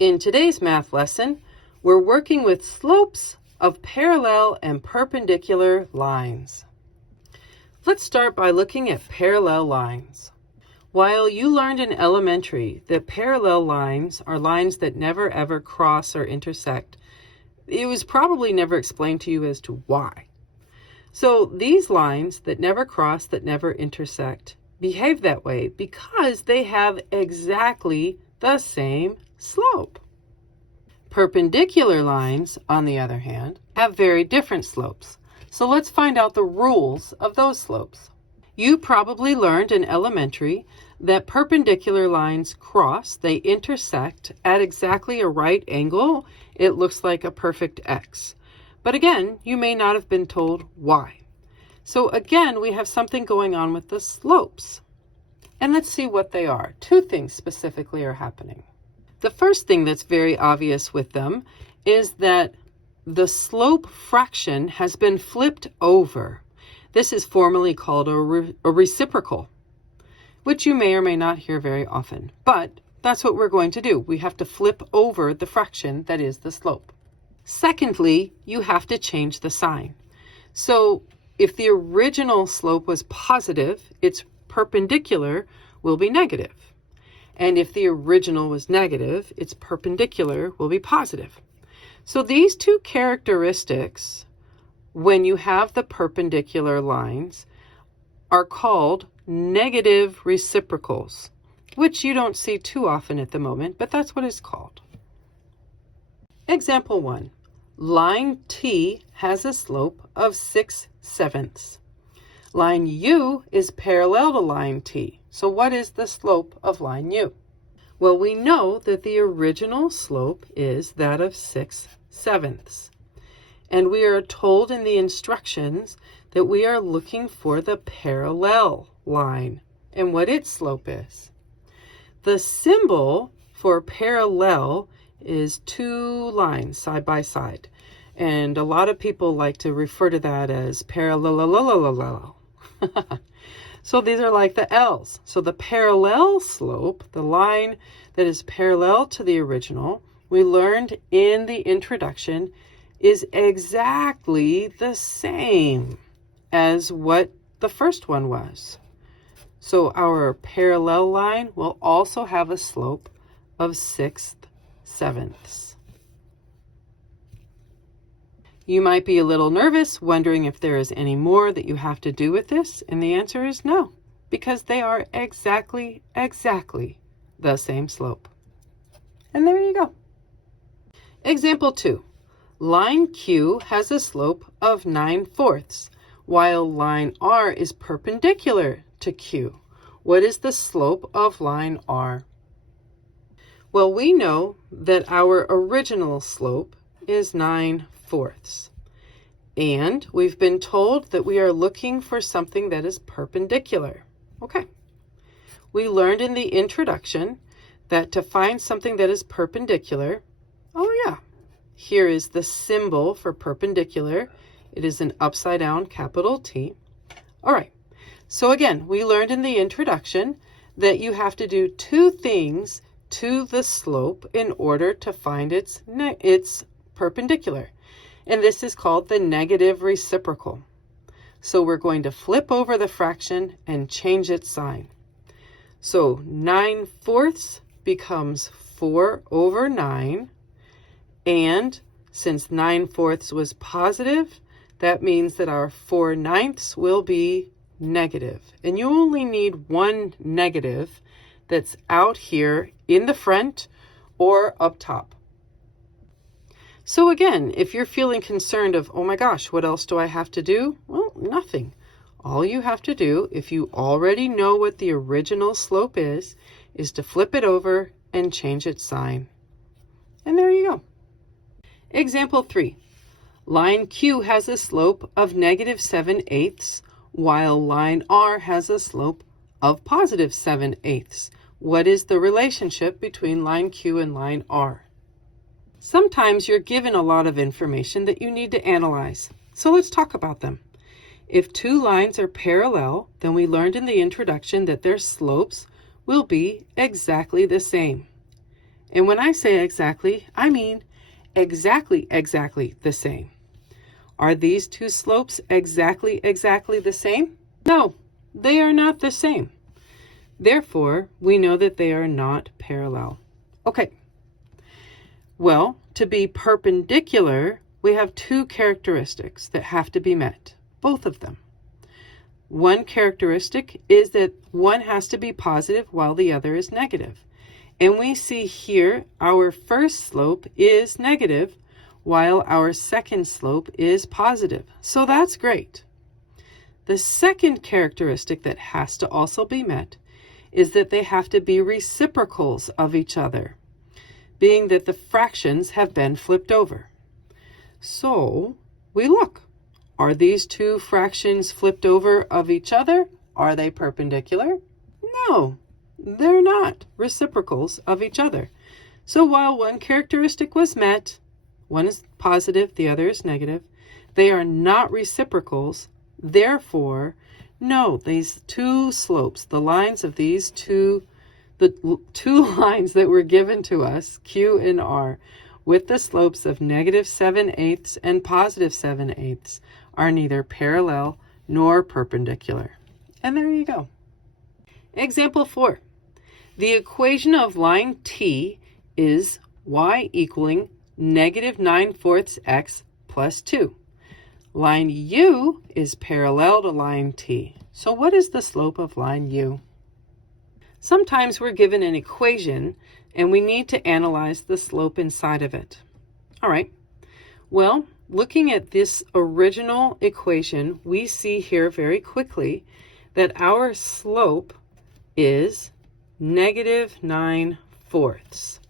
In today's math lesson, we're working with slopes of parallel and perpendicular lines. Let's start by looking at parallel lines. While you learned in elementary that parallel lines are lines that never ever cross or intersect, it was probably never explained to you as to why. So these lines that never cross, that never intersect, behave that way because they have exactly the same slope. Perpendicular lines, on the other hand, have very different slopes. So let's find out the rules of those slopes. You probably learned in elementary that perpendicular lines cross, they intersect at exactly a right angle. It looks like a perfect X. But again, you may not have been told why. So again, we have something going on with the slopes. And let's see what they are. Two things specifically are happening. The first thing that's very obvious with them is that the slope fraction has been flipped over. This is formally called a reciprocal, which you may or may not hear very often. But that's what we're going to do. We have to flip over the fraction that is the slope. Secondly, you have to change the sign. So if the original slope was positive, its perpendicular will be negative. And if the original was negative, its perpendicular will be positive. So these two characteristics, when you have the perpendicular lines, are called negative reciprocals, which you don't see too often at the moment, but that's what it's called. Example 1. Line T has a slope of 6/7. Line U is parallel to line T. So what is the slope of line U? Well, we know that the original slope is that of 6/7. And we are told in the instructions that we are looking for the parallel line and what its slope is. The symbol for parallel is two lines side by side. And a lot of people like to refer to that as parallel. So these are like the L's. So the parallel slope, the line that is parallel to the original, we learned in the introduction, is exactly the same as what the first one was. So our parallel line will also have a slope of 6/7. You might be a little nervous, wondering if there is any more that you have to do with this, and the answer is no, because they are exactly the same slope. And there you go. Example 2. Line Q has a slope of 9/4, while line R is perpendicular to Q. What is the slope of line R? Well, we know that our original slope is 9/4. And we've been told that we are looking for something that is perpendicular. Okay. We learned in the introduction that to find something that is perpendicular, here is the symbol for perpendicular. It is an upside down capital T. All right. So again, we learned in the introduction that you have to do two things to the slope in order to find its perpendicular. And this is called the negative reciprocal. So we're going to flip over the fraction and change its sign. So 9/4 becomes 4/9. And since 9/4 was positive, that means that our 4/9 will be negative. And you only need one negative that's out here in the front or up top. So again, if you're feeling concerned of, oh my gosh, what else do I have to do? Well, nothing. All you have to do, if you already know what the original slope is to flip it over and change its sign. And there you go. Example 3. Line Q has a slope of -7/8, while line R has a slope of +7/8. What is the relationship between line Q and line R? Sometimes you're given a lot of information that you need to analyze. So let's talk about them. If two lines are parallel, then we learned in the introduction that their slopes will be exactly the same. And when I say exactly, I mean exactly the same. Are these two slopes exactly the same? No, they are not the same. Therefore, we know that they are not parallel. Okay. Well, to be perpendicular, we have two characteristics that have to be met, both of them. One characteristic is that one has to be positive while the other is negative. And we see here our first slope is negative while our second slope is positive. So that's great. The second characteristic that has to also be met is that they have to be reciprocals of each other, being that the fractions have been flipped over. So we look. Are these two fractions flipped over of each other? Are they perpendicular? No, they're not reciprocals of each other. So while one characteristic was met, one is positive, the other is negative, they are not reciprocals. Therefore, no, these two slopes, the lines of these two, the two lines that were given to us, Q and R, with the slopes of -7/8 and +7/8, are neither parallel nor perpendicular. And there you go. Example 4. The equation of line T is y equaling -9/4 x plus 2. Line U is parallel to line T. So what is the slope of line U? Sometimes we're given an equation and we need to analyze the slope inside of it. All right. Well, looking at this original equation, we see here very quickly that our slope is -9/4.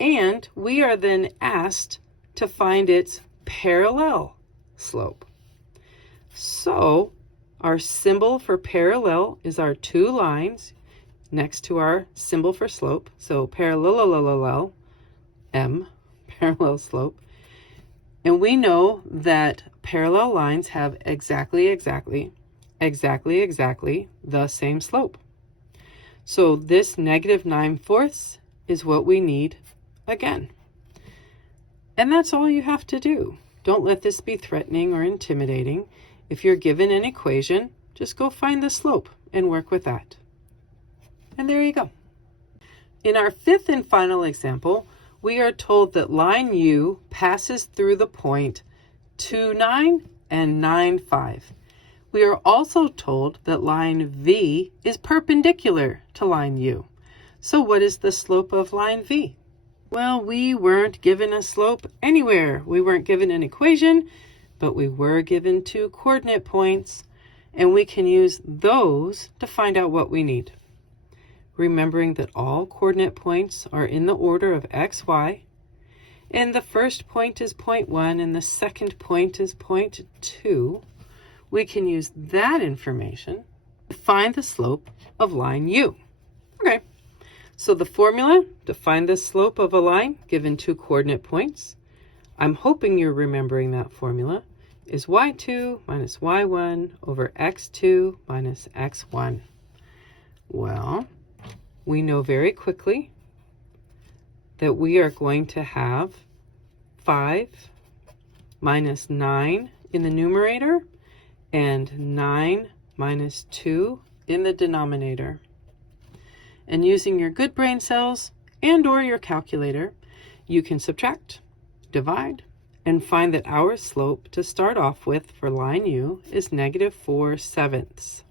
And we are then asked to find its parallel slope. So our symbol for parallel is our two lines next to our symbol for slope. So parallel, M, parallel slope. And we know that parallel lines have exactly the same slope. So this -9/4 is what we need again. And that's all you have to do. Don't let this be threatening or intimidating. If you're given an equation, just go find the slope and work with that. And there you go. In our fifth and final example, we are told that line U passes through the point 2, 9 and 9, 5. We are also told that line V is perpendicular to line U. So what is the slope of line V? Well, we weren't given a slope anywhere. We weren't given an equation, but we were given two coordinate points, and we can use those to find out what we need. Remembering that all coordinate points are in the order of x, y, and the first point is point 1 and the second point is point 2, we can use that information to find the slope of line U. Okay. So the formula to find the slope of a line given two coordinate points, I'm hoping you're remembering that formula, is y2 minus y1 over x2 minus x1. Well, we know very quickly that we are going to have 5 minus 9 in the numerator and 9 minus 2 in the denominator. And using your good brain cells and or your calculator, you can subtract, divide, and find that our slope to start off with for line U is -4/7.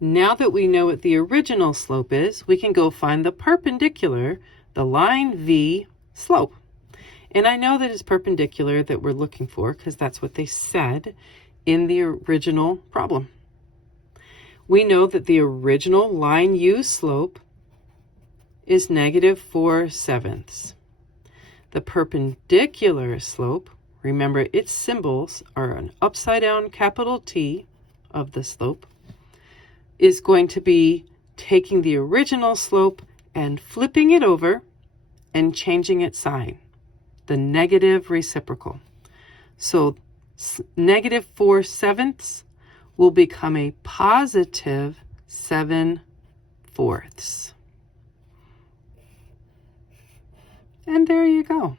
Now that we know what the original slope is, we can go find the perpendicular, the line V slope. And I know that it's perpendicular that we're looking for because that's what they said in the original problem. We know that the original line U slope is -4/7. The perpendicular slope, remember its symbols are an upside down capital T of the slope, is going to be taking the original slope and flipping it over and changing its sign, the negative reciprocal. So -4/7 will become a +7/3. 3/4. And there you go.